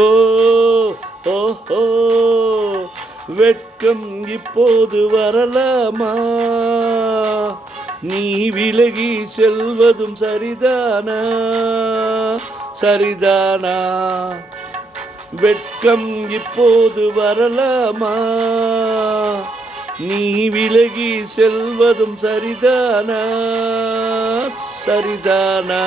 ஓ ஓஹோ வெட்கம் இப்போது வரலாமா? நீ விலகி செல்வதும் சரிதானா? சரிதானா? வெட்கம் இப்போது வரலாமா? நீ விலகி செல்வதும் சரிதானா? சரிதானா?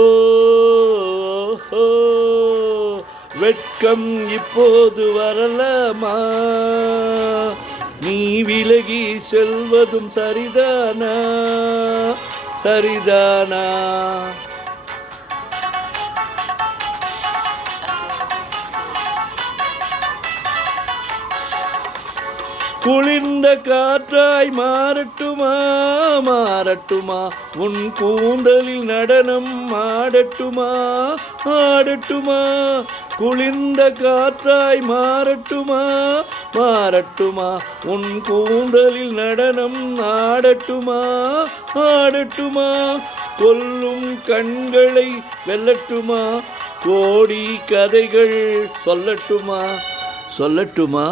ஓ வெட்கம் இப்போது வரலாமா? நீ விலகி செல்வதும் சரிதானா? சரிதானா? குளிர்ந்த காற்றாய் மாறட்டுமா? மாறட்டுமா? உன் கூந்தலில் நடனம் ஆடட்டுமா? ஆடட்டுமா? குளிர்ந்த காற்றாய் மாறட்டுமா? மாறட்டுமா? உன் கூந்தலில் நடனம் ஆடட்டுமா? ஆடட்டுமா? கொல்லும் கண்களை வெல்லட்டுமா? கோடி கதைகள் சொல்லட்டுமா? சொல்லட்டுமா?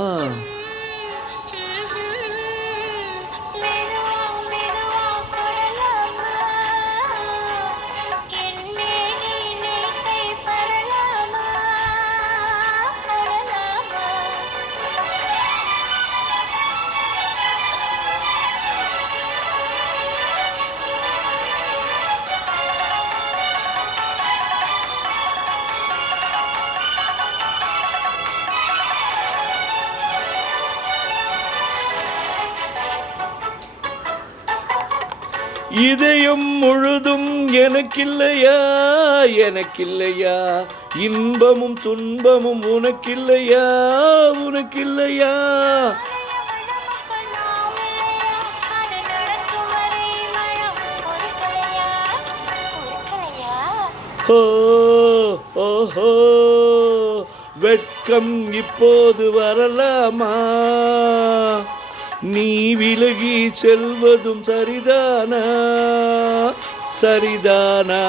இதயம் முழுதும் எனக்கில்லையா? எனக்கில்லையா? இன்பமும் துன்பமும் உனக்கில்லையா? உனக்கில்லையா? ஓ ஓஹோ வெட்கம் இப்போது வரலாமா? நீ விலகி செல்வதும் சரிதானா? சரிதானா?